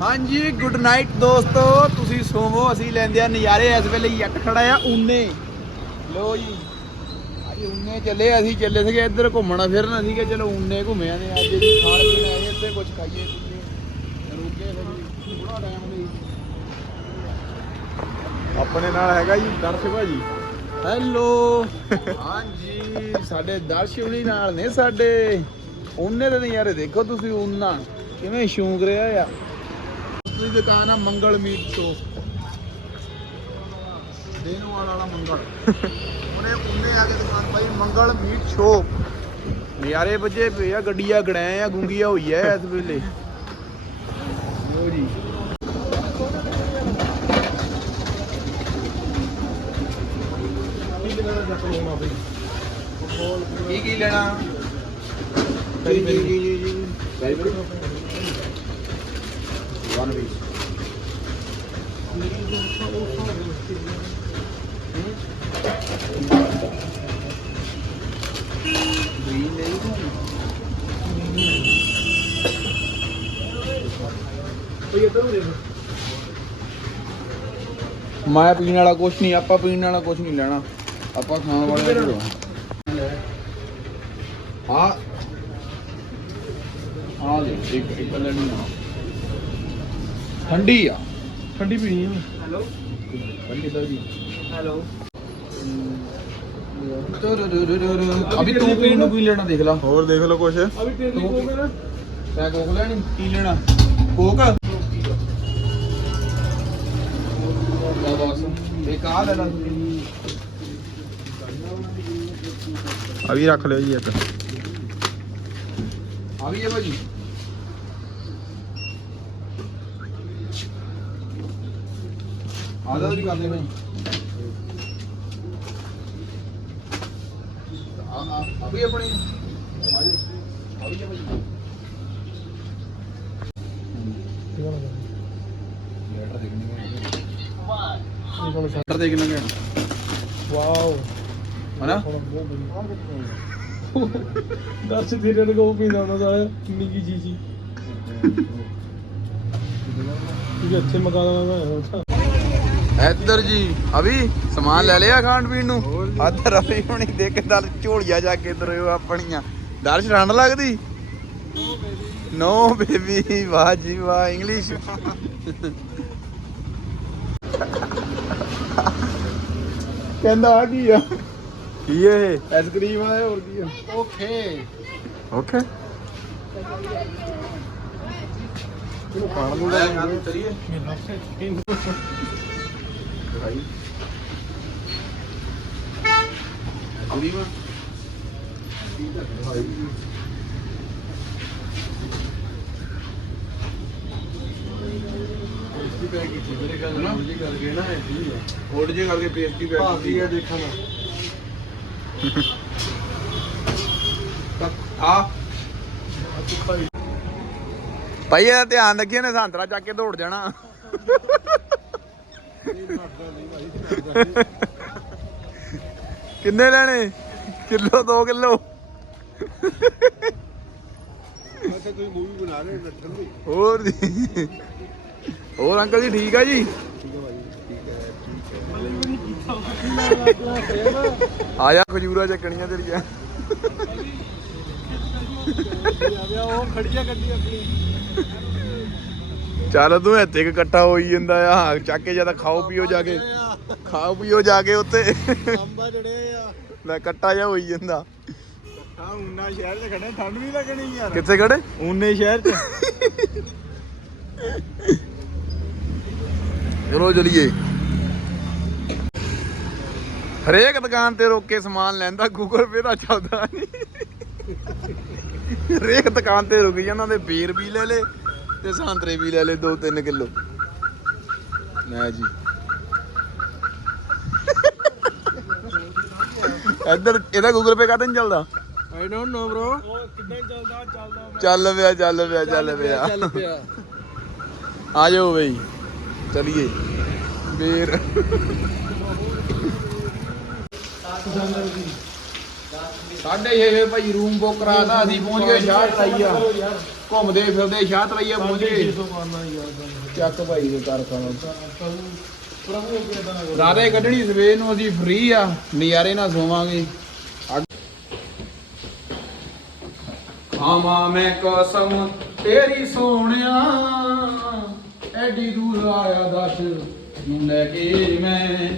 ਹਾਂਜੀ good night ਦੋਸਤੋ। ਤੁਸੀਂ ਸੋਵੋ ਅਸੀਂ ਲੈਂਦੇ ਆ ਨਜ਼ਾਰੇ। ਇਸ ਵੇਲੇ ਯੱਟ ਖੜਾ ਆ ਊਨੇ। ਲੋ ਜੀ। ਅੱਜ ਊਨੇ ਚੱਲੇ ਅਸੀਂ ਚੱਲੇ ਸੀਗੇ ਇੱਧਰ ਘੁੰਮਣਾ ਫਿਰਨਾ ਸੀਗਾ ਚਲੋ ਊਨੇ ਘੁੰਮੇ ਆਨੇ ਅੱਜ ਜੀ ਖਾਣ ਪੀਣ ਆਏ ਇੱਥੇ ਕੁਝ ਖਾਈਏ ਪੀਈਏ। ਰੁਕੇ ਫਿਰ ਥੋੜਾ ਟਾਈਮ ਲਈ। ਆਪਣੇ ਨਾਲ ਹੈਗਾ ਜੀ ਦਰਸ਼ ਭਾਜੀ। ਹੈਲੋ ਹਾਂਜੀ ਸਾਡੇ ਦਰਸ਼ ਵੀ ਨਾਲ ਨੇ ਸਾਡੇ। ਉਹਨੇ ਦੇ ਨਜ਼ਾਰੇ ਦੇਖੋ ਤੁਸੀਂ ਉਹਨਾਂ ਕਿਵੇਂ ਸ਼ੌਂਕ ਰਿਹਾ ਆ। ਦੀ ਦੁਕਾਨ ਆ ਮੰਗਲ ਮੀਟ ਸ਼ੋਪ ਦੇਨੂ ਵਾਲਾ ਮੰਗਲ। ਉਹਨੇ ਉਹਨੇ ਆ ਕੇ ਦੁਕਾਨ ਪਾਈ ਮੰਗਲ ਮੀਟ ਸ਼ੋਪ ਨਜ਼ਾਰੇ ਵੱਜੇ ਪਏ ਆ ਗੱਡੀਆਂ ਗੜਾਏ ਆ ਗੁੰਗੀਆਂ ਹੋਈ ਐ ਇਸ ਵੇਲੇ। ਲੋ ਜੀ। ਕੀ ਕੀ ਲੈਣਾ? ਜੀ ਜੀ ਜੀ? ਜੀ ਨਹੀਂ ਮੈਂ ਪੀਣ ਵਾਲਾ ਕੁਛ ਨਹੀਂ ਆਪਾਂ ਪੀਣ ਵਾਲਾ ਕੁਛ ਨਹੀਂ ਲੈਣਾ। ਆਪਾਂ ਖਾਣ ਵਾਲੇ ਹਾਂ ਹਾਂ ਜੀ ਇੱਕ ਇੱਕ ਲੈਣੀ ਆ ਠੰਡੀ ਆ। ਠੰਡੀ ਪੀਣੀ ਹੈ ਹੈਲੋ? ਠੰਡੀ ਤਾਂ ਜੀ। ਹੈਲੋ? ਅਭੀ ਤੂੰ ਪੀਣ ਨੂੰ ਕੀ ਲੈਣਾ ਦੇਖ ਲਾ। ਹੋਰ ਦੇਖ ਲਓ ਕੁਛ। ਅਭੀ ਤੇਰੀ ਦੋ- ਕੋ ਮੇਰਾ ਤੈਂ ਕੋਕ ਲੈਣੀ ਕੀ ਲੈਣਾ? ਕੋਕ? ਆ ਇੱਕ ਆ ਲੈ ਲਾ। ਆ ਵੀ ਰੱਖ ਲਿਓ ਜੀ ਇੱਕ। ਆ ਵੀ ਹੈ ਭਾਜੀ। ਆ ਆ ਆ ਵੀ ਆਪਣੀ ਆ ਜੀ ਆ ਵੀ ਲੈਟਰ ਦੇਖਣੀ ਹੈ ਲੈਟਰ ਦੇਖਣਾ ਹੈ ਵਾਓ ਹਨਾ ਦਰਸ਼ ਨੂੰ ਕੋ ਪੀਂਦਾ ਹੁੰਦਾ ਸਾਲਾ ਨਿੱਕੀ ਜੀ ਜੀ ਇਹ ਅੱਛੇ ਮਗਾ ਦਾ ਮੈਂ ਇੱਧਰ ਜੀ ਅਭੀ ਸਮਾਨ ਲੈ ਲਿਆ ਖਾਣ ਪੀਣ ਨੂੰ? ਇੱਧਰ ਅਭੀ ਹੁਣੀ ਦੇ ਕੇ ਦਲ ਝੋਲੀਆਂ ਜਾ ਕੇ ਇੱਧਰ ਉਹ ਆਪਣੀਆਂ। ਦਰਸ਼ ਠੰਡ ਲੱਗਦੀ? ਨੋ ਬੇਬੀ ਵਾਹ ਜੀ ਵਾਹ ਇੰਗਲਿਸ਼ ਕਹਿੰਦਾ ਆ ਕੀ ਆ? ਕੀ ਇਹ? ਆਈਸਕ੍ਰੀਮ ਆ ਹੋਰ ਕੀ ਆ? ਓਕੇ ਓਕੇ ਖਾਣ ਨੂੰ ਲੈ ਖਾਣ ਤਰੀਏ ਆਈਸਕ੍ਰੀਮ ਪੇਸਟੀ ਪੈਕ ਕੀਤੀ ਮੇਰੇ ਗੱਲ ਨਾ? ਜੀ ਕਰਕੇ ਨਾ ਇਹ ਠੀਕ ਹੈ। ਕੋਡ ਜੇ ਕਰਕੇ ਪੇਸਟੀ ਪੈਕ ਭਾਫੀ ਹੈ ਦੇਖਣ ਆ। ਭਾਈ। ਇਹਦਾ ਧਿਆਨ ਰੱਖੀਏ ਨੇ ਸੰਤਰਾ ਚੱਕ ਕੇ ਦੌੜ ਜਾਣਾ। ਕਿੰਨੇ ਲੈਣੇ? Kilo 2 kilo. ਅੱਛਾ ਕੋਈ ਮੂਵੀ ਬਣਾ ਰਹੇ ਨੱਠਣ ਦੀ ਹੋਰ ਜੀ। ਹੋਰ ਅੰਕਲ ਜੀ, ਠੀਕ ਆ ਜੀ? ਆ ਜਾ ਖਜੂਰਾ ਚੱਕਣੀਆਂ ਤੇਰੀਆਂ। ਉਹ ਖੜੀਆਂ ਗੱਡੀ ਆਪਣੀ ਚੱਲ ਤੂੰ ਇੱਥੇ ਇੱਕ ਇਕੱਠਾ ਹੋਈ ਜਾਂਦਾ ਆ ਚੱਕ ਕੇ ਜ਼ਿਆਦਾ ਖਾਓ ਪੀਓ ਜਾ ਕੇ। ਖਾਓ ਪੀਓ ਜਾ ਕੇ ਉੱਤੇ ਅੰਬਾ ਜੜੇ ਆ। ਲੈ ਇਕੱਠਾ ਜਿਹਾ ਹੋਈ ਜਾਂਦਾ। ਹਾਂ ਉਨਾ ਸ਼ਹਿਰ 'ਚ ਖੜੇ ਠੰਡ ਵੀ ਲੱਗਣੀ ਯਾਰ। ਕਿੱਥੇ ਖੜੇ? ਉਨੇ ਸ਼ਹਿਰ 'ਚ। ਚਲੋ ਚਲੀਏ। ਹਰੇਕ ਦੁਕਾਨ ਤੇ ਰੋਕ ਕੇ ਸਮਾਨ ਲੈਂਦਾ ਗੂਗਲ ਪੇ ਦਾ ਚੱਲਦਾ ਨਹੀਂ। ਹਰੇਕ ਦੁਕਾਨ ਤੇ ਰੁਕ ਜਾਂਦਾ ਤੇ ਬੀਰ ਵੀ ਲੈ ਲੇ। ਤੇ ਸੰਤਰੇ ਵੀ ਲੈ ਲੈ 2-3 ਕਿਲੋ। ਲੈ ਜੀ। ਇੱਧਰ ਇਹਦਾ ਗੂਗਲ ਪੇ ਕਾਹਤੇ ਨਹੀਂ ਚੱਲਦਾ? ਆਈ ਡੋਨਟ ਨੋ ਬ్రో ਕਿੱਦਾਂ ਚੱਲਦਾ ਚੱਲਦਾ ਚੱਲ ਪਿਆ ਚੱਲ ਪਿਆ। ਚੱਲ ਪਿਆ ਚੱਲ ਪਿਆ। ਆ ਜਾਓ ਬਈ। ਚਲਿਏ। ਵੀਰ 6:30 ਭਾਈ ਰੂਮ ਬੁੱਕ ਕਰਾਤਾ, ਅਸੀਂ ਪਹੁੰਚ ਗਏ ਸ਼ਾਹਤ ਲਈਆ ਘੁੰਮਦੇ ਫਿਰਦੇ ਸ਼ਾਹਤ ਲਈਆ ਪਹੁੰਚ ਗਏ। ਚੱਕ ਭਾਈ ਦੇ ਕਰ ਖਾਣਾ। ਰਾਰੇ ਕੱਢਣੀ ਸਵੇਰ ਨੂੰ, ਅਸੀਂ ਫ੍ਰੀ ਆ, ਨਜ਼ਾਰੇ ਨਾਲ ਸੋਵਾਂਗੇ। ਖਾਵਾਂ ਮੈਂ ਕਸਮ ਤੇਰੀ ਸੋਹਣਿਆ, ਐਡੀ ਦੂਰ ਆਇਆ ਦੱਸ ਨੂੰ ਲੈ ਕੇ ਮੈਂ।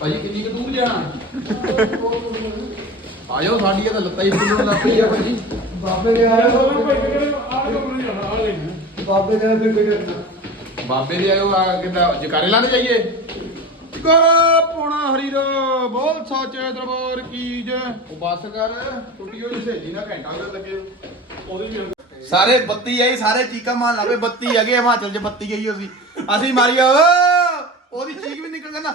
ਭਾਈ ਕਿੰਨੀ ਕੁ ਦੂਰ ਜਾਣਾ? ਆਇਓ ਸਾਡੀ ਤਾਂ ਲੱਤਾਂ ਹੀ ਫੁੱਲਣ ਲੱਗ ਪਈ ਆ ਭਾਜੀ। ਬਾਬੇ ਦੇ ਆਇਆ ਉਹ ਭਾਈ ਕਿਹੜੇ ਆ ਕਮਰੇ ਜਾਣਾ ਆ ਲੈ ਬਾਬੇ ਦੇ ਫਿਰ ਕੀ ਕਰਨਾ ਬਾਬੇ ਦੇ ਆਇਓ ਆ ਕਿਦਾਂ ਜਕਾਰੇ ਲਾਣੇ ਜਾਈਏ? ਕਰ ਪੋਣਾ ਹਰੀ ਰੋ ਬੋਲ ਸੋਚੇ ਦਰਬਾਰ ਕੀ ਜੈ। ਉਹ ਬੱਸ ਕਰ ਟੁੱਟੀ ਹੋਈ ਸਹੇਲੀ ਨਾਲ ਘੰਟਾ ਕਰ ਲੱਗੇ। ਉਹਦੀ ਵੀ ਸਾਰੇ ਬੱਤੀ ਆਈ ਸਾਰੇ ਚੀਕਾਂ ਮਾਰ ਲਾਵੇ ਬੱਤੀ ਹੈਗੇ ਹਿਮਾਚਲ 'ਚ ਬੱਤੀ ਗਈ ਹੋਈ ਅਸੀਂ ਮਾਰੀਓ ਉਹਦੀ ਚੀਕ ਵੀ ਨਿਕਲ ਜਾਂਦਾ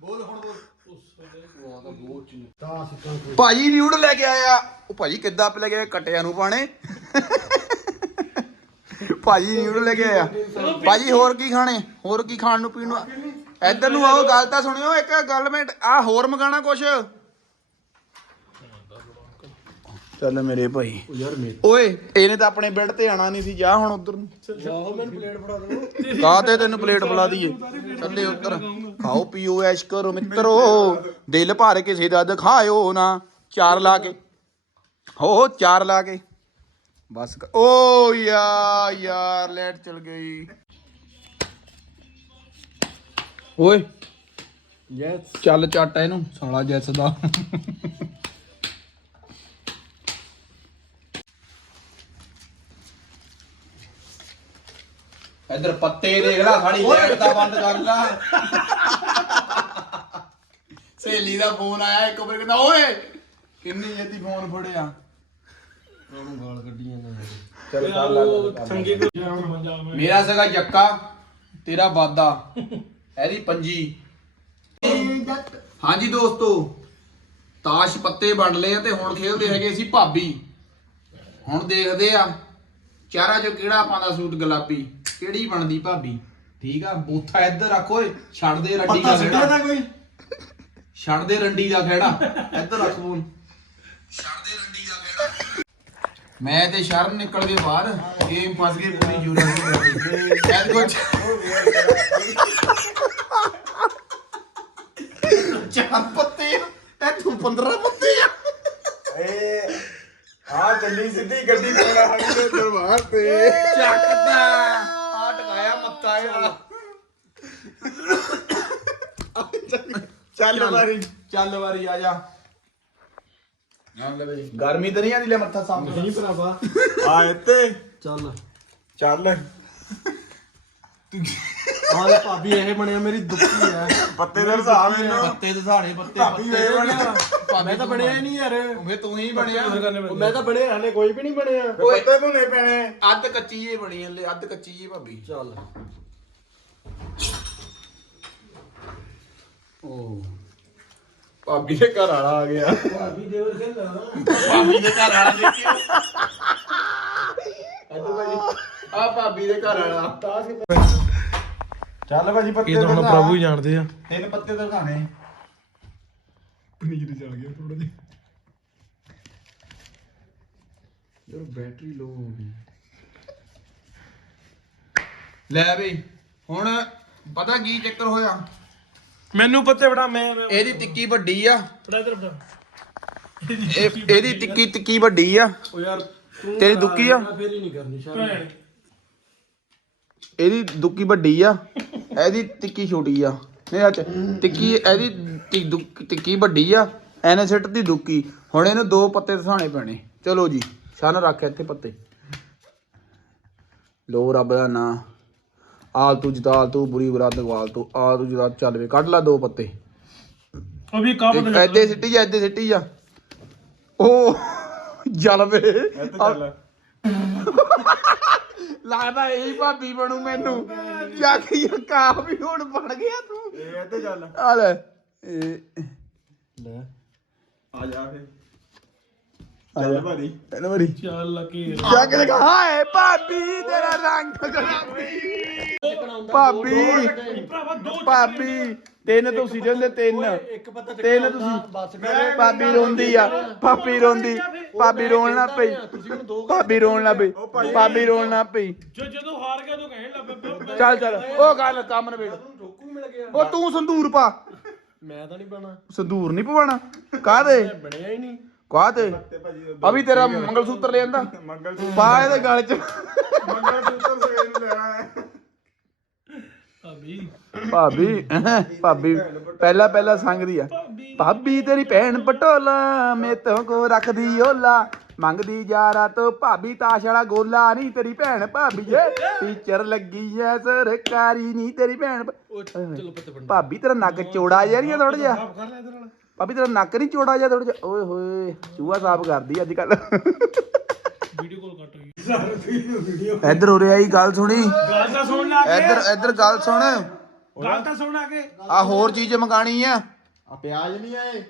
ਬੋਲ ਹੁਣ ਬੋਲ। ਭਾਜੀ ਨਿਊਡ ਲੈ ਕੇ ਆਇਆ। ਉਹ ਭਾਜੀ ਕਿੱਦਾਂ ਪ ਲੈ ਕੇ ਆਇਆ? ਕਟਿਆਂ ਨੂੰ ਪਾਣੇ ਭਾਜੀ ਨਿਊਡ ਲੈ ਕੇ ਆਇਆ। ਭਾਜੀ ਹੋਰ ਕੀ ਖਾਣੇ? ਹੋਰ ਕੀ ਖਾਣ ਨੂੰ ਪੀਣ ਨੂੰ? ਇੱਧਰ ਨੂੰ ਆਓ, ਗੱਲ ਤਾਂ ਸੁਣਿਓ, ਇੱਕ ਗੱਲ ਮੈਂ ਆ ਹੋਰ ਮਗਾਣਾ ਕੁਛ? ਚੱਲ ਮੇਰੇ ਭਾਈ। ਯਾਰ ਮੇ ਓਏ ਇਹਨੇ ਤਾਂ ਆਪਣੇ ਬੈੱਡ ਤੇ ਆਣਾ ਨਹੀਂ ਸੀ ਜਾ ਹੁਣ ਉਧਰ ਨੂੰ। ਜਾਓ ਮੈਨੂੰ ਪਲੇਟ ਫੜਾ ਦਿਓ। ਕਾਹ ਤੇ ਤੈਨੂੰ ਪਲੇਟ ਬੁਲਾ ਦਈਏ? ਚੱਲੇ ਉੱਤਰ ਖਾਓ ਪੀਓ ਐਸ਼ ਕਰੋ ਮਿੱਤਰੋ। ਦਿਲ ਭਰ ਕਿਸੇ ਦਾ ਦਿਖਾਇਓ ਨਾ। ਚਾਰ ਲਾ ਕੇ। ਹੋ ਚਾਰ ਲਾ ਕੇ। ਬਸ ਓ ਯਾ ਯਾਰ ਲੈਟ ਚਲ ਗਈ। ਓਏ। ਯੈਸ ਚੱਲ ਚੱਟ ਇਹਨੂੰ। ਸਾਲਾ ਜੈਸ ਦਾ। ਇਧਰ ਪੱਤੇ ਦੇਖ ਲੈ ਸਾਡੀ ਲਾਈਟ ਦਾ ਬੰਦ ਕਰ ਲਾ। ਸਹੇਲੀ ਦਾ ਫੋਨ ਆਇਆ ਇੱਕ ਵਾਰ ਕਹਿੰਦਾ ਓਏ ਕਿੰਨੀ ਜੇਤੀ ਫੋਨ ਫੜਿਆ? ਉਹਨੂੰ ਗਾਲ ਕੱਢੀਆਂ ਨਾ। ਚੱਲ ਕਰ ਲਾ ਗੱਲ ਕਰ। ਲਾ। ਚੰਗੇ ਮੇਰਾ ਸੀਗਾ ਜੱਕਾ ਤੇਰਾ ਬਾਦਾ। ਇਹਦੀ ਪੰਜੀ। ਹਾਂਜੀ ਦੋਸਤੋ ਤਾਸ਼ ਪੱਤੇ ਵੰਡ ਲਏ ਤੇ ਹੁਣ ਖੇਡਦੇ ਹੈਗੇ ਸੀ ਭਾਬੀ। ਹੁਣ ਦੇਖਦੇ ਆ ਚਾਰਾ ਚੋਂ ਕਿਹੜਾ ਪਾਉਂਦਾ ਸੂਟ ਗੁਲਾਬੀ? ਕਿਹੜੀ ਬਣਦੀ ਭਾਬੀ? ਠੀਕ ਆ ਬੂਥਾ ਇੱਧਰ ਰੱਖ ਓਏ ਛੱਡ ਦੇ ਰੱਡੀ ਦਾ ਖੇੜਾ। ਕੋਈ? ਛੱਡ ਦੇ ਰੰਡੀ ਦਾ ਖੇੜਾ। ਇੱਧਰ ਰੱਖ ਫੋਨ। ਛੱਡ ਦੇ ਰੰਡੀ ਦਾ ਖੇੜਾ। ਮੈਂ ਤੇ ਸ਼ਰਨ ਨਿਕਲ ਗਏ ਬਾਹਰ। ਗੇਮ ਫਸ ਗਈ ਪੂਰੀ ਜੂਰਾ ਦੀ ਐਦ ਕੁਝ ਚਾਰ ਪੱਤੇ ਐ ਤੂੰ 15 ਪੱਤੇ ਆ। ਏ ਆ ਚੱਲੀ ਸਿੱਧੀ ਗੱਡੀ ਕੋਣਾ ਹਣੀ ਦੇ ਦਰਬਾਰ ਤੇ। ਚੱਕਦਾ। ਆ ਟਕਾਇਆ ਮੱਤਾ ਆ ਚੱਲ ਵਾਰੀ ਚੱਲ ਵਾਰੀ ਆ ਜਾ। ਗਰਮੀ ਤਾਂ ਨਹੀਂ ਆਦੀ ਲੈ ਮੱਥਾ ਸਾਹਮਣੇ। ਨਹੀਂ ਭਰਾਵਾ। ਆ ਇੱਥੇ। ਚੱਲ। ਚੱਲ। ਲੈ ਭਾਬੀ ਇਹ ਬਣਿਆ ਮੇਰੀ ਦੁੱਖੀ ਹੈ। ਪੱਤੇ ਦੇ ਹਿਸਾਬ ਮੈਨੂੰ ਪੱਤੇ ਦੇ ਸਾੜੇ ਪੱਤੇ ਭਾਬੀ ਇਹ ਬਣਿਆ। ਮੈਂ ਤਾਂ ਬਣਿਆ ਹੀ ਨਹੀਂ ਯਾਰ। ਵੇ ਤੂੰ ਹੀ ਬਣਿਆ। ਮੈਂ ਤਾਂ ਬਣਿਆ ਹਲੇ ਕੋਈ ਵੀ ਨਹੀਂ ਬਣਿਆ। ਓਏ। ਪੱਤੇ ਧੋਣੇ ਪੈਣੇ। ਅੱਧ ਕੱਚੀ ਜੇ ਬਣੀ ਹਲੇ ਅੱਧ ਕੱਚੀ ਜੇ ਭਾਬੀ। ਚੱਲ। ਓ। ਭਾਬੀ ਦੇ ਘਰ ਵਾਲਾ ਆ ਗਿਆ। ਭਾਬੀ ਦੇਵਰ ਖੇਲਣਾ ਭਾਬੀ ਦੇ ਘਰ ਵਾਲਾ ਦੇਖਿਓ। ਆ ਭਾਬੀ ਦੇ ਘਰ ਵਾਲਾ। ਚੱਲ ਭਾਜੀ ਪੱਤੇ ਇਹ ਤਾਂ ਹੁਣ ਪ੍ਰਭੂ ਹੀ ਜਾਣਦੇ ਆ। ਤਿੰਨ ਪੱਤੇ ਤਾਂ ਖਾਣੇ ਪਨੀਰ ਚੱਲ ਗਿਆ ਥੋੜਾ ਜਿਹਾ। ਯਾਰ ਬੈਟਰੀ ਲੋ ਹੋ ਗਈ। ਲੈ ਬਈ ਹੁਣ ਪਤਾ ਕੀ ਚੱਕਰ ਹੋਇਆ? ਮੈਨੂੰ ਪੱਤੇ ਬੜਾ ਮੈਂ ਇਹਦੀ ਟਿੱਕੀ ਵੱਡੀ ਆ। ਬੜਾ ਇਧਰ ਬੜਾ ਇਹ ਇਹਦੀ ਟਿੱਕੀ ਟਿੱਕੀ ਵੱਡੀ ਆ। ਉਹ ਯਾਰ ਤੂੰ ਤੇਰੀ ਦੁੱਕੀ ਆ? ਫੇਰ ਹੀ ਨਹੀਂ ਕਰਨੀ ਸ਼ਾਇਦ ਇਹਦੀ ਦੁੱਕੀ ਵੱਡੀ ਆ ਇਹਦੀ ਟਿੱਕੀ ਛੋਟੀ ਆ। ਨਹੀਂ ਅੱਛਾ ਟਿੱਕੀ ਇਹਦੀ ਦੁੱਕ- ਟਿੱਕੀ ਵੱਡੀ ਆ ਐਨੇ ਸਿੱਟ ਦੀ ਦੁੱਕੀ। ਹੁਣ ਇਹਨੂੰ ਦੋ ਪੱਤੇ ਦਸਾਣੇ ਪੈਣੇ। ਚਲੋ ਜੀ ਛਾਨ ਰੱਖ ਇੱਥੇ ਪੱਤੇ। ਲੋ ਰੱਬ ਦਾ ਨਾਂ। ਆਲ ਤੂੰ ਜਤਾਲ ਤੂੰ ਬੁਰੀ ਬਰਾਦ ਗਵਾਲ ਤੂੰ ਆ ਤੂੰ ਜਤਾ ਚੱਲ ਵੇ ਕੱਢ ਲਾ ਦੋ ਪੱਤੇ। ਅਭੀ ਕਾਬ ਇੱਕ ਐਦੇ ਸਿੱਟੀ ਜਾ ਐਦੇ ਸਿੱਟੀ ਜਾ। ਉਹ ਜਲ ਵੇ ਇੱਥੇ ਚੱਲ। ਲੱਗਦਾ ਇਹੀ ਭਾਬੀ ਬਣੂ ਮੈਨੂੰ। ਜਾ ਕੇ ਕਾ ਵੀ ਹੁਣ ਬਣ ਗਿਆ ਤੂੰ। ਇਹ ਇੱਥੇ ਚੱਲ। ਆ ਲੈ। ਇਹ ਲੈ। ਆ ਜਾ ਫੇ ਚੱਲ ਹਾਏ ਭਾਬੀ ਤੇਰਾ ਰੰਗ ਗੁਲਾਬੀ ਭਾਬੀ। ਭਾਬੀ। ਤਿੰਨ ਤੁਸੀਂ ਜਾਂਦੇ ਤਿੰਨ। ਇੱਕ ਪਤਾ ਤਿੰਨ ਤੁਸੀਂ। ਭਾਬੀ ਰੋਂਦੀ ਆ ਭਾਬੀ ਰੋਂਦੀ ਭਾਬੀ ਰੋਣ ਲੱਗ ਪਈ। ਭਾਬੀ ਰੋਣ ਲੱਗ ਪਈ। ਭਾਬੀ ਰੋਣ ਲੱਗ ਪਈ। ਜਦੋਂ ਹਾਰ ਗਿਆ ਤੂੰ ਕਹਿਣ ਲੱਗ ਪਿਆ ਚੱਲ ਚੱਲ। ਉਹ ਗੱਲ ਕੰਮ ਨਵੇੜ ਠੋਕੂ ਮਿਲ ਗਿਆ। ਉਹ ਤੂੰ ਸੰਦੂਰ ਪਾ। ਮੈਂ ਤਾਂ ਨਹੀਂ ਬਣਾ ਸੰਦੂਰ ਨਹੀਂ ਪਵਾਣਾ ਕਾਹਦੇ? ਬਣਿਆ ਹੀ ਨਹੀਂ। ਕਾਹਦੇ? ਅਭੀ ਤੇਰਾ ਮੰਗਲ ਸੂਤਰ ਲੈ ਜਾਂਦਾ ਮੰਗਲ ਪਾ ਇਹਦੇ ਗਲ 'ਚ। ਮੰਗਲ ਸੂਤਰ ਸਵੇਰ ਨੂੰ ਲੈਣਾ ਹੈ। ਭਾਬੀ। ਅਹ, ਭਾਬੀ ਪਹਿਲਾ ਪਹਿਲਾ ਸੰਗਦੀ ਆ। ਭਾਬੀ ਤੇਰੀ ਭੈਣ ਪਟੋਲਾ ਮੇਤੋਂ ਕੋ ਰੱਖਦੀ ਓਲਾ। ਮੰਗਦੀ ਜਾਰਾ ਤੋਂ ਭਾਬੀ ਤਾਸ਼ ਵਾਲਾ ਗੋਲਾ। ਨਹੀਂ ਤੇਰੀ ਭੈਣ ਭਾਬੀ ਜੇ ਟੀਚਰ ਲੱਗੀ ਐ ਸਰਕਾਰੀ ਨਹੀਂ ਤੇਰੀ ਭੈਣ ਭ- ਉਹ ਚਲੋ ਪੱਤੇ ਬਣ। ਭਾਬੀ ਤੇਰਾ ਨੱਕ ਚੌੜਾ ਜਿਹਾ ਨਹੀਂ ਥੋੜਾ ਜਿਹਾ? ਸਾਫ਼ ਕਰ ਲੈ ਇਹਦੇ ਨਾਲ। ਭਾਬੀ ਤੇਰਾ ਨੱਕ ਨਹੀਂ ਚੌੜਾ ਜਿਹਾ ਥੋੜਾ ਜਿਹਾ? ਓਏ ਹੋਏ ਚੂਹਾ ਸਾਫ਼ ਕਰਦੀ ਅੱਜ ਕੱਲ ਵੀਡੀਓ ਕਾਲ ਇੱਧਰ ਹੋ ਰਿਹਾ ਹੀ ਗੱਲ ਸੁਣੀ। ਗੱਲ ਤਾਂ ਸੁਣ ਲਾ ਇੱਧਰ ਇੱਧਰ ਗੱਲ ਸੁਣ। ਗੱਲ ਤਾਂ ਸੁਣ ਆ ਕੇ ਆ ਹੋਰ ਚੀਜ਼ ਮੰਗਾਣੀ ਆ। ਆ ਪਿਆਜ਼ ਨਹੀਂ ਆਏ?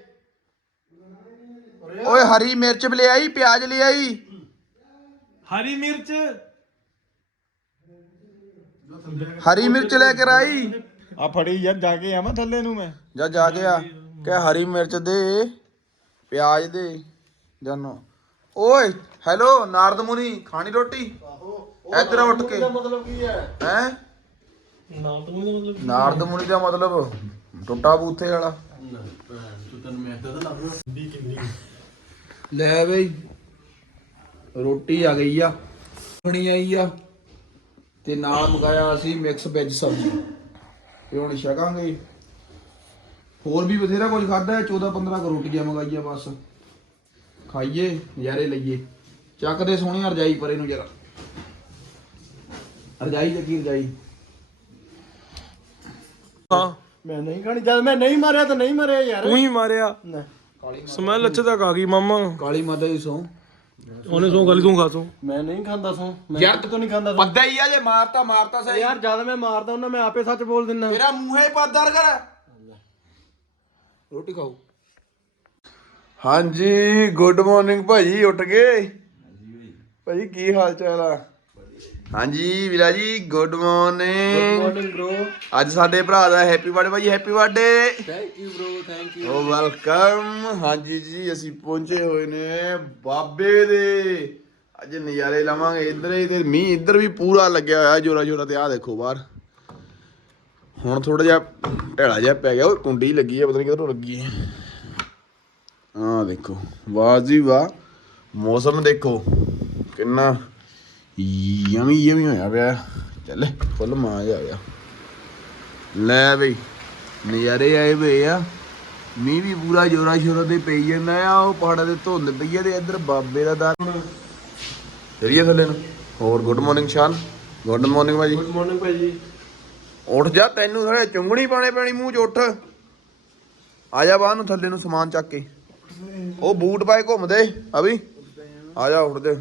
ਓਏ ਹਰੀ ਮਿਰਚ ਵੀ ਲਿਆਈ ਪਿਆਜ਼ ਲਿਆਈ। ਹਰੀ ਮਿਰਚ? ਹਰੀ ਮਿਰਚ ਲੈ ਕੇ ਆਈ। ਆ ਫੜੀ ਯਾਰ ਜਾ ਕੇ ਆਵਾਂ ਥੱਲੇ ਨੂੰ ਮੈਂ। ਜਾ ਜਾ ਕੇ ਆ। ਕਿ ਹਰੀ ਮਿਰਚ ਦੇ ਪਿਆਜ਼ ਦੇ ਜਾਨੋ। ਓਏ ਹੈਲੋ ਨਾਰਦ ਮੁਨੀ ਖਾਣੀ ਰੋਟੀ? ਇੱਧਰ ਉੱਠ ਕੇ। ਮਤਲਬ ਕੀ ਹੈ? ਮਤਲਬ ਨਾਰਦ ਮੁਨੀ ਦਾ ਮਤਲਬ ਟੁੱਟਾ ਬੂਥੇ ਵਾਲਾ। ਤੂੰ ਤੈਨੂੰ ਮੈਂ ਤਾਂ ਲੱਗ ਦੀ ਕਿੰਨੀ ਲੈ ਬਈ ਰੋਟੀ ਆ ਗਈ ਆ ਬਣੀ ਆਈ ਆ ਤੇ ਨਾਲ ਮੰਗਾਇਆ ਅਸੀਂ ਮਿਕਸ ਵੈਜ ਸਬਜ਼ੀ। ਤੇ ਹੁਣ ਛਕਾਂਗੇ। ਹੋਰ ਵੀ ਬਥੇਰਾ ਕੁਝ ਖਾਦਾ 14 15 ਕੁ ਰੋਟੀਆਂ ਮੰਗਾਈਆਂ ਬਸ। ਖਾਈਏ ਨਜ਼ਾਰੇ ਲਈਏ। ਚੱਕਦੇ ਸੋਹਣੀ ਰਜਾਈ ਪਰੇ ਨੂੰ ਜਰਾ। ਰਜਾਈ ਲੱਗੀ ਰਜਾਈ। ਹਾਂ। ਮੈਂ ਨਹੀਂ ਖਾਣੀ ਜਦ ਮੈਂ ਨਹੀਂ ਮਾਰਿਆ ਤਾਂ ਨਹੀਂ ਮਾਰਿਆ ਯਾਰ। ਤੂੰ ਹੀ ਮਾਰਿਆ। ਸਮੈਲ ਅੱਛਾ ਤੱਕ ਆ ਗਈ ਮਾਮਾ ਕਾਲੀ ਮਾਤਾ ਦੀ ਸੌ। ਉਹਨੇ ਸੋ ਗੱਲ ਤੂੰ ਖਾ ਤੂੰ ਮੈਂ ਨਹੀਂ ਖਾਂਦਾ ਸੋ ਮੈਂ ਯਾਰ ਕਿਤੋਂ ਨਹੀਂ ਖਾਂਦਾ ਪੱਦਾ ਹੀ ਆ ਜੇ ਮਾਰਤਾ ਮਾਰਤਾ ਸਹੀ। ਯਾਰ ਜਦ ਮੈਂ ਮਾਰਦਾ ਉਹਨਾਂ ਮੈਂ ਆਪੇ ਸੱਚ ਬੋਲ ਦਿੰਦਾ। ਤੇਰਾ ਮੂੰਹੇ ਪਾਦਰ ਕਰ। ਰੋਟੀ ਖਾਓ। ਹਾਂਜੀ ਗੁੱਡ ਮਾਰਨਿੰਗ ਭਾਜੀ ਉੱਠ ਗਏ। ਭਾਜੀ ਕੀ ਹਾਲ ਚਾਲ ਆ? ਹਾਂਜੀ ਵੀਰਾ ਜੀ ਗੁੱਡ ਮਾਰਨਿੰਗ ਮਾਰਨਿੰਗ ਬ੍ਰੋ ਅੱਜ ਸਾਡੇ ਭਰਾ ਦਾ ਹੈਪੀ ਬਰਥਡੇ ਭਾਜੀ happy birthday thank you bro thank you O welcome ਹਾਂਜੀ ਜੀ ਅਸੀਂ ਪਹੁੰਚੇ ਹੋਏ ਨੇ ਬਾਬੇ ਦੇ। ਅੱਜ ਨਜ਼ਾਰੇ ਲਵਾਂਗੇ ਇੱਧਰ ਹੀ ਤੇ ਮੀਂਹ ਇੱਧਰ ਵੀ ਪੂਰਾ ਲੱਗਿਆ ਹੋਇਆ ਜੋਰਾ ਜੋਰਾ ਤੇ ਆਹ ਦੇਖੋ ਬਾਹਰ। ਹੁਣ ਥੋੜਾ ਜਿਹਾ ਢੇਲਾ ਜਿਹਾ ਪੈ ਗਿਆ ਉਹ ਕੁੰਡੀ ਲੱਗੀ ਹੈ ਪਤਾ ਨਹੀਂ ਕਿੱਧਰੋਂ ਲੱਗੀ ਹੈ ਆਹ ਦੇਖੋ ਵਾਹ ਜੀ ਵਾਹ। ਮੌਸਮ ਦੇਖੋ। ਕਿੰਨਾ ਯਮੀ ਯਮੀ ਹੋਇਆ ਪਿਆ। ਚੱਲੇ ਫੁੱਲ ਮਾਜ ਆ ਗਿਆ ਲੈ ਬਈ ਨਜ਼ਾਰੇ ਆਏ ਵੇ ਆ। ਮੀਂਹ ਵੀ ਪੂਰਾ ਜੋਰਾ ਸ਼ੋਰਾ ਤੇ ਪਈ ਜਾਂਦਾ ਆ। ਉਹ ਪਹਾੜਾਂ ਦੇ ਧੁੰਦ ਪਈ ਆ ਤੇ ਇੱਧਰ ਬਾਬੇ ਦਾ ਦਰ। ਚਲੀਏ ਥੱਲੇ ਨੂੰ। ਹੋਰ good morning Shaan. Good morning ਭਾਜੀ। ਗੁੱਡ ਮਾਰਨਿੰਗ ਭਾਈ ਉੱਠ ਜਾ ਤੈਨੂੰ ਥੋੜੇ ਚੁੰਗਣੀ ਪਾਣੇ ਪੈਣੀ ਮੂੰਹ 'ਚ ਉੱਠ। ਆ ਜਾ ਬਾਹਰ ਨੂੰ ਥੱਲੇ ਨੂੰ ਸਮਾਨ ਚੱਕ ਕੇ। ਉਹ ਬੂਟ ਪਾਏ ਘੁੰਮਦੇ ਅਭੀ। ਆ ਜਾ ਉੱਠ ਦੇ।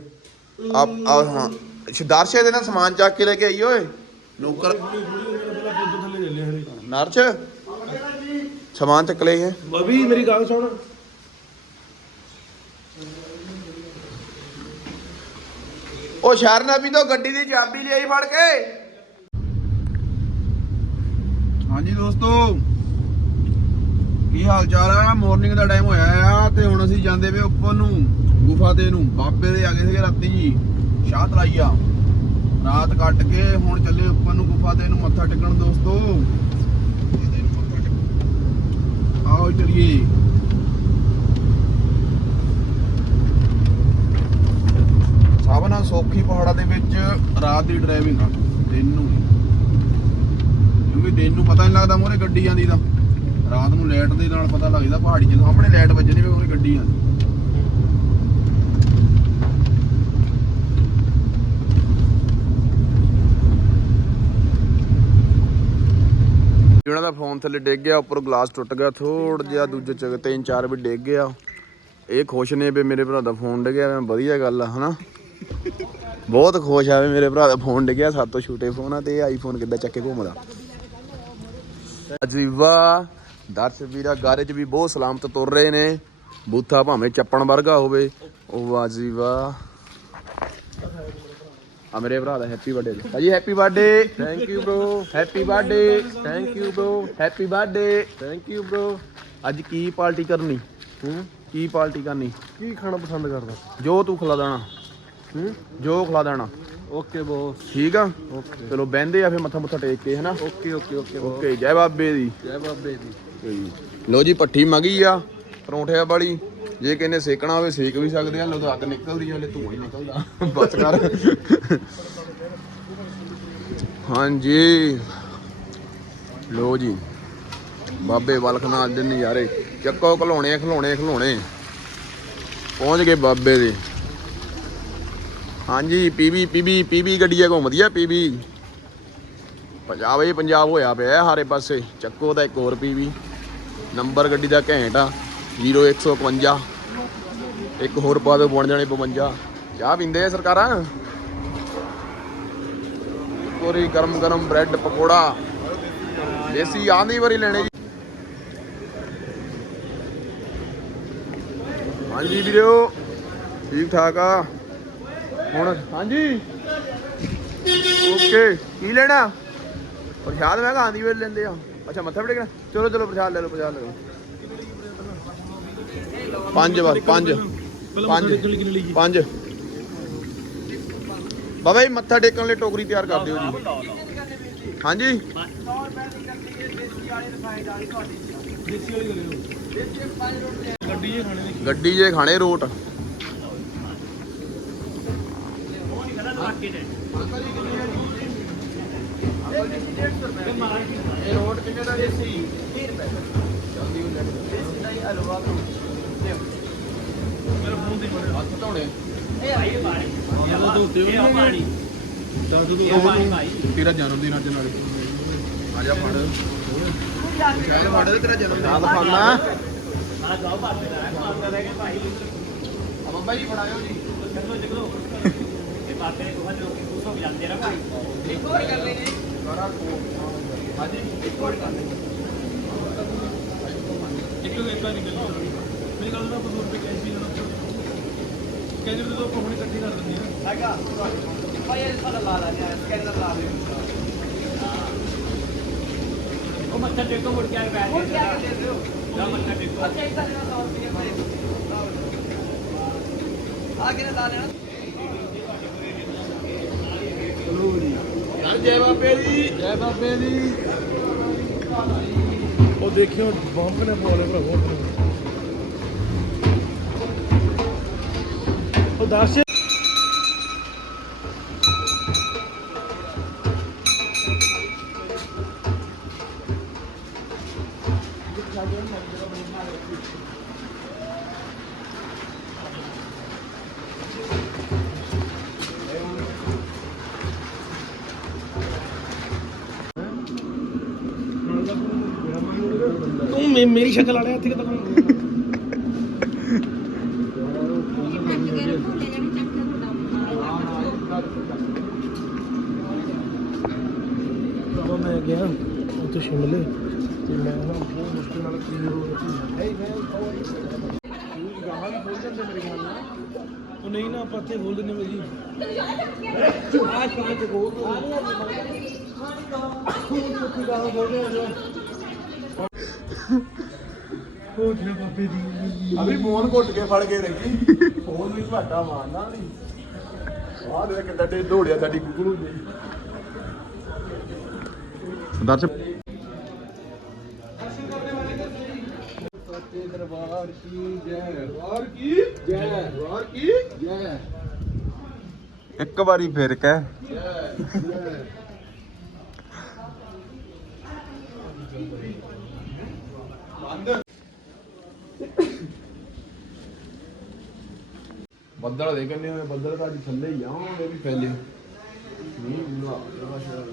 ਆ ਆ ਹਾਂ। ਸ਼ਦਾਰਸ਼ੇ ਦੇ ਨਾਲ ਸਮਾਨ ਚੱਕ ਕੇ ਲੈ ਕੇ ਆਈ ਓਏ। ਨੌਕਰ ਨਰਚ? ਸਮਾਨ ਚੱਕ ਲਈ ਹੈ ਅਭੀ ਮੇਰੀ ਗੱਲ ਸੁਣ। ਉਹ ਸ਼ਰਨ ਅਭੀ ਤੋਂ ਗੱਡੀ ਦੀ ਚਾਬੀ ਲਈ ਫੜ ਕੇ। ਹਾਂਜੀ ਦੋਸਤੋ। ਕੀ ਹਾਲ ਚਾਲ ਆ? ਮਾਰਨਿੰਗ ਦਾ ਟਾਈਮ ਹੋਇਆ ਆ ਤੇ ਹੁਣ ਅਸੀਂ ਜਾਂਦੇ ਵੇ ਉੱਪਰ ਨੂੰ, ਗੁਫਾ ਤੇ ਨੂੰ। ਬਾਬੇ ਦੇ ਆ ਗਏ ਸੀਗੇ ਰਾਤੀ ਜੀ। ਸ਼ਾਹ ਤਲਾਈ ਆ ਰਾਤ ਕੱਟ ਕੇ ਹੁਣ ਚੱਲੇ ਉੱਪਰ ਨੂੰ, ਗੁਫਾ ਤੇ ਨੂੰ, ਮੱਥਾ ਟੇਕਣ ਦੋਸਤੋ। ਇਹਦੇ ਆਓ ਚਲੀਏ। ਸਭ ਨਾਲ ਸੌਖੀ ਪਹਾੜਾਂ ਦੇ ਵਿੱਚ ਰਾਤ ਦੀ ਡਰਾਈਵਿੰਗ ਆ। ਦਿਨ ਨੂੰ। ਕਿਉਂਕਿ ਦਿਨ ਨੂੰ ਪਤਾ ਨਹੀਂ ਲੱਗਦਾ ਮੋਰੇ ਗੱਡੀ ਜਾਂਦੀ ਦਾ ਰਾਤ ਨੂੰ ਲਾਈਟ ਦੇ ਨਾਲ ਪਤਾ ਲੱਗਦਾ ਪਹਾੜੀ 'ਚ ਸਾਹਮਣੇ ਲਾਈਟ ਵੱਜਣੀ ਵੀ ਮੋਰੇ ਗੱਡੀ ਆਂਦੀ ਜਿਹੜਾ ਦਾ ਫੋਨ ਥੱਲੇ ਡਿੱਗ ਗਿਆ, ਉੱਪਰ ਗਲਾਸ ਟੁੱਟ ਗਿਆ ਥੋੜ ਜਿਹਾ ਦੂਜੇ ਚ ਤਿੰਨ ਚਾਰ ਵੀ ਡਿੱਗ ਗਿਆ। ਇਹ ਖੁਸ਼ ਨੇ ਵੀ ਮੇਰੇ ਭਰਾ ਦਾ ਫੋਨ ਡਿੱਗਿਆ ਮੈਂ ਵਧੀਆ ਗੱਲ ਆ, ਹਨਾ? ਬਹੁਤ ਖੁਸ਼ ਆ ਵੀ ਮੇਰੇ ਭਰਾ ਦਾ ਫੋਨ ਡਿੱਗਿਆ ਸਭ ਤੋਂ ਛੋਟੇ ਫੋਨ ਆ ਤੇ ਇਹ ਆਈਫੋਨ ਕਿੱਦਾਂ ਚੱਕ ਕੇ ਘੁੰਮਦਾ। ਅਜੀਵਾ ਦਰਸ਼ਕ ਵੀਰਾ ਗਾਰੇ 'ਚ ਵੀ ਬਹੁਤ ਸਲਾਮਤ ਤੁਰ ਰਹੇ ਨੇ। ਬੂਥਾ ਭਾਵੇਂ ਚੱਪਣ ਵਰਗਾ ਹੋਵੇ। ਉਹ ਵਾਜੀ ਵਾਹ ਆ ਮੇਰੇ ਭਰਾ ਦਾ ਹੈਪੀ ਬਰਥਡੇ ਭਾਜੀ happy birthday thank you bro happy birthday thank you bro happy birthday thank you bro ਅੱਜ ਕੀ ਪਾਰਟੀ ਕਰਨੀ? ਹੂੰ? ਕੀ ਪਾਰਟੀ ਕਰਨੀ? ਕੀ ਖਾਣਾ ਪਸੰਦ ਕਰਦਾ? ਜੋ ਤੂੰ ਖਿਲਾ ਦੇਣਾ। ਹੂੰ? ਜੋ ਖਿਲਾ ਦੇਣਾ। Okay boss. ਠੀਕ ਆ? ਓਕੇ। ਚਲੋ ਬਹਿੰਦੇ ਆ ਫਿਰ ਮੱਥਾ ਮੁੱਥਾ ਟੇਕ ਕੇ ਹਨਾ? ਓਕੇ ਓਕੇ ਓਕੇ ਓਕੇ ਜੈ ਬਾਬੇ ਦੀ। ਜੈ ਬਾਬੇ ਦੀ। ਲੋ ਜੀ ਪੱਠੀ ਮਗੀ ਆ ਪਰੌਂਠਿਆਂ ਵਾਲੀ। ਜੇ ਕਿਨੇ ਸੇਕਣਾ ਹੋਵੇ ਸੇਕ ਵੀ ਸਕਦੇ ਆ। ਲੋ ਤਾਂ ਅੱਗ ਨਿਕਲਦੀ ਆ ਹਲੇ ਧੂਆਂ ਹੀ ਨਿਕਲਦਾ। ਬਸ ਕਰ। ਹਾਂਜੀ। ਲੋ ਜੀ ਬਾਬੇ ਵਲਖ ਨਾਲ ਦੇ ਨਜ਼ਾਰੇ। ਚੱਕੋ ਖਲੋਣੇ ਖਲੋਣੇ ਖਲੋਣੇ। ਪਹੁੰਚ ਗਏ ਬਾਬੇ ਦੇ। ਹਾਂਜੀ ਪੀਬੀ ਪੀਬੀ ਪੀਬੀ ਗੱਡੀਆਂ ਘੁੰਮਦੀ ਆ ਪੀਬੀ ਪੰਜਾਬ ਹੀ ਪੰਜਾਬ ਹੋਇਆ ਪਿਆ ਹੈ ਹਾਰੇ ਪਾਸੇ। ਚੱਕੋ ਦਾ ਇੱਕ ਹੋਰ ਪੀਵੀ ਨੰਬਰ ਗੱਡੀ ਦਾ ਘੈਂਟ ਆ 0151 ਇੱਕ ਹੋਰ ਪਾ ਦਿਓ, ਬਣ ਜਾਣੇ 52 ਚਾਹ ਪੀਂਦੇ ਆ ਸਰਕਾਰਾਂ? ਕੋਰੀ ਗਰਮ ਗਰਮ ਬ੍ਰੈਡ ਪਕੌੜਾ। ਦੇਸੀ ਆਂਦੀ ਵਾਰੀ ਲੈਣੇ ਜੀ। ਹਾਂਜੀ ਵੀਰੋ, ਠੀਕ ਠਾਕ ਆ। ਹੁਣ। ਹਾਂਜੀ। ਓਕੇ। ਕੀ ਲੈਣਾ? ਪ੍ਰਸ਼ਾਦ ਮੈਂ ਕਿਹਾ ਆਂਦੀ ਵੇਲੇ ਲੈਂਦੇ ਆ। ਅੱਛਾ, ਮੱਥਾ ਟੇਕਣਾ? ਚਲੋ ਚਲੋ, ਪ੍ਰਸ਼ਾਦ ਲੈ ਲਓ, ਪ੍ਰਸ਼ਾਦ ਲੈ ਲਓ। ਪੰਜ ਬਸ, ਪੰਜ। ਪੰਜ। ਪੰਜ। ਬਾਬਾ ਜੀ, ਮੱਥਾ ਟੇਕਣ ਲਈ ਟੋਕਰੀ ਤਿਆਰ ਕਰ ਦਿਓ ਜੀ। ਹਾਂਜੀ। ਗੱਡੀ ਜੇ ਖਾਣੇ ਰੋਟ ਗੱਡੀ ਜੇ ਖਾਣੇ ਰੋਟ ਇਹ ਰੋਟ ਕਿੰਨੇ ਦਾ ਦੇਸੀ 30 ਰੁਪਏ ਜਲਦੀ ਉਹ ਲੈ ਦੇਸੀ ਦਾ ਹੀ ਹਲਵਾ ਮੇਰਾ ਫੋਨ ਤੇ ਬੜਾ ਹੱਥ ਧੋਣੇ ਜਦੋਂ ਧੋਤੇ ਹੋ ਪਾਣੀ ਦੱਸ ਦੋ ਤੇਰਾ ਜਨਮ ਦਿਨ ਅੱਜ ਨਾਲੇ ਆ ਜਾ ਫੜ ਸ਼ਾਇਦ ਫੜ ਦੇ ਤੇਰਾ ਜਨਮ ਦਿਨ ਨਾਲ ਫੜਨਾ ਆ ਜਾਓ ਬਾਤੇ ਦਾ ਮਾਰਦਾ ਰਹਿ ਗਿਆ ਭਾਈ ਆ ਬਾਬਾ ਜੀ ਫੜਾਇਓ ਜੀ ਚਲੋ ਚਲੋ ਨੂੰ ਹੱਥ ਲੋਕੀ ਖੁਸ਼ ਹੋ ਜਾਂਦੇ ਰਾ ਭਾਈ। ਇੱਕ ਹੋਰ ਕਰ ਲੈਨੇ ਸਾਰਾ ਕੋ ਹਾਂਜੀ ਇੱਕ ਹੋਰ ਲੈਨੇ ਇੱਕ ਇੱਕ ਵਾਰ ਨਿਕਲ ਮੇਰੀ ਗੱਲ ਦਾ 200 ਰੁਪਏ ਕੈਸ਼ ਵੀ ਦੇਣਾ ਕਹਿੰਦੇ ਤੇ ਆਪਾਂ ਹੁਣੇ ਇਕੱਠੀ ਕਰ ਦਿੰਦੇ ਆ। ਹੈਗਾ? ਭਾਈ ਇਹ ਸਾਡਾ ਲਾ ਲਾ ਯਾਰ ਸਕੈਨਰ ਲਾ ਦੇ ਉਹ ਮੱਥਾ ਟੇਕੋ ਮੁੜ ਕੇ ਆ ਬੈਠ ਮੁੜ ਕੇ ਆ ਕੇ ਦੇ ਦਿਓ ਜਾ ਮੱਥਾ ਟੇਕੋ। ਅੱਛਾ ਇੱਕ ਤਾਂ 100 ਰੁਪਏ ਭਾਈ ਆ ਕਿਨੇ ਲਾ ਲੈਣਾ ਜੈ ਬਾਬੇ ਦੀ। ਜੈ ਬਾਬੇ ਦੀ। ਉਹ ਦੇਖਿਓ ਬੰਬ ਨੇ ਬੋਲੇ ਭਰਾਵੋ। ਉਹ ਦੱਸ। ਸ਼ਕਲ ਵਾਲਿਆ ਇੱਥੇ ਕਿਦਾਂ ਜਦੋਂ ਮੈਂ ਗਿਆ ਉੱਥੇ ਸ਼ਿਮਲੇ ਤੇ ਮੈਂ ਨਾ ਬਹੁਤ ਮੁਸ਼ਕਿਲ ਨਾਲ ਕੀ ਹੋ ਉਹ ਨਹੀਂ ਨਾ ਆਪਾਂ ਇੱਥੇ ਖੋਲ ਦਿੰਦੇ ਭਾਜੀ। ਹੋ। ਜਨਾ ਬਾਬੇ ਦੀ ਅਭੀ ਫੋਨ ਘੁੱਟ ਕੇ ਫੜ ਕੇ ਰੱਖੀ ਫੋਨ ਵੀ ਘਾਟਾ ਮਾਰਨਾ ਨਹੀਂ ਆਹ ਦੇ ਕਿੱਦਾਂ ਤੇ ਦੌੜਿਆ ਸਾਡੀ ਗੁੱਗਲੂ ਦੀ ਦਰਸ਼ ਸੱਚੇ ਦਰਬਾਰ ਕੀ ਜੈ? ਦਰਬਾਰ ਕੀ? ਜੈ। ਦਰਬਾਰ ਕੀ? ਜੈ। ਇੱਕ ਵਾਰੀ ਫੇਰ ਕਹਿ। ਬੱਦਲ ਦੇ ਕੰਨੇ ਹੋਏ, ਬੱਦਲ ਤਾਂ ਅੱਜ ਥੱਲੇ ਹੀ ਆ ਉਹਦੇ ਵੀ ਫੈਲੇ ਨਹੀਂ ਬੁਲਾ ਜਰਾ ਸ਼ਰਾ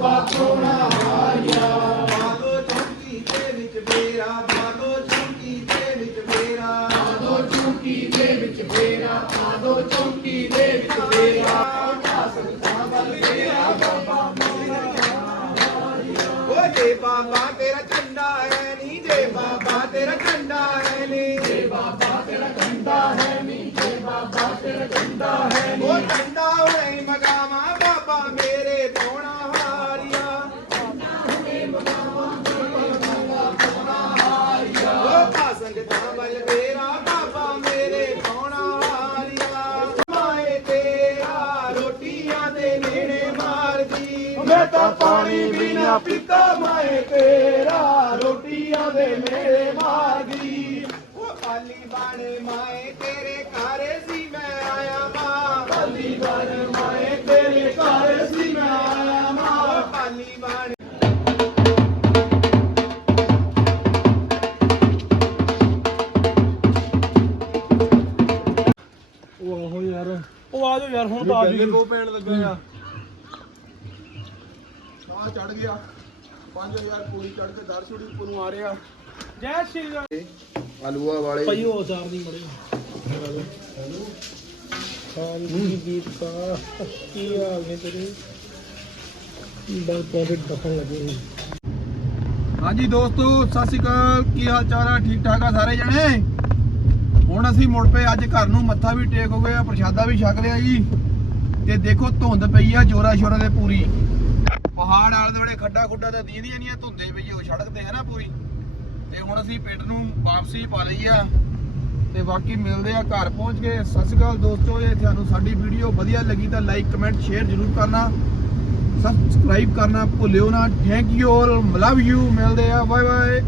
ਬਾਦੋ ਮੈਂ ਤਾਂ ਪਾਣੀ ਬਿਨਾ ਪੀਤਾ ਮੈਂ ਤੇਰਾ ਰੋਟੀਆਂ ਦੇ ਮੇਰੇ ਮਾਰ ਗਈ ਉਹ ਪਾਲੀ ਬਾਣੇ ਮਾਏ ਤੇਰੇ ਘਰ ਸੀ ਮੈਂ ਆਇਆ ਮਾਂ। ਪਾਲੀ ਬਣ ਮੈਂ ਤੇਰੇ ਘਰ ਸੀ ਮੈਂ ਆਇਆ ਮਾਂ। ਪਾਲੀ ਬਾਣੇ। ਉਹ ਆਹੋ ਯਾਰ। ਉਹ ਆ ਜਾਓ ਯਾਰ ਹੁਣ ਤਾਂ ਆ ਕੋ ਪੈਣ ਲੱਗਾ ਆ। ਸਾਹ ਚੜ ਗਿਆ। 5000 ਪੂਰੀ ਚੜ ਕੇ ਦਰਸ਼ੁੜੀ ਉੱਪਰ ਨੂੰ ਆ ਰਿਹਾ। ਜੈ ਸ਼੍ਰੀ ਰਾਮ। ਆਲੂਆ ਵਾਲੇ। ਭਾਈ ਉਹ ਚਾਰ ਦੀ ਮੜੇ। ਹਾਂਜੀ ਦੀਪਕਾ ਕੀ ਹਾਲ ਨੇ ਤੇਰੇ? ਬਸ ਬਹੁਤ ਡਫਣ ਲੱਗੇ ਹਾਂਜੀ ਦੋਸਤੋ ਸਤਿ ਸ਼੍ਰੀ ਅਕਾਲ। ਕੀ ਹਾਲ ਚਾਲ ਆ? ਠੀਕ ਠਾਕ ਆ ਸਾਰੇ ਜਣੇ? ਹੁਣ ਅਸੀਂ ਮੁੜ ਪਏ ਅੱਜ ਘਰ ਨੂੰ ਮੱਥਾ ਵੀ ਟੇਕ ਹੋ ਗਿਆ ਪ੍ਰਸ਼ਾਦਾ ਵੀ ਛਕ ਲਿਆ ਜੀ। ਤੇ ਦੇਖੋ ਧੁੰਦ ਪਈ ਆ ਜੋਰਾ ਸ਼ੋਰਾ ਦੇ ਪੂਰੀ। ਪਹਾੜ ਆਲੇ ਦੁਆਲੇ ਖੱਡਾ ਖੁੱਡਾ ਤਾਂ ਦੀਦੀਆਂ ਨਹੀਂ ਧੁੰਦੇ ਪਈ ਉਹ ਸੜਕ ਤੇ ਹੈ ਨਾ ਪੂਰੀ। ਤੇ ਹੁਣ ਅਸੀਂ ਪਿੰਡ ਨੂੰ ਵਾਪਸੀ ਪਾ ਲਈ ਆ। ਤੇ ਬਾਕੀ ਮਿਲਦੇ ਆ ਘਰ ਪਹੁੰਚ ਕੇ। ਸਤਿ ਸ਼੍ਰੀ ਅਕਾਲ ਦੋਸਤੋ, ਜੇ ਤੁਹਾਨੂੰ ਸਾਡੀ ਵੀਡੀਓ ਵਧੀਆ ਲੱਗੀ ਤਾਂ ਲਾਈਕ ਕਮੈਂਟ ਸ਼ੇਅਰ ਜ਼ਰੂਰ ਕਰਨਾ। ਸਬਸਕ੍ਰਾਈਬ ਕਰਨਾ ਭੁੱਲਿਓ ਨਾ। Thank you all love you ਮਿਲਦੇ ਆ। Bye bye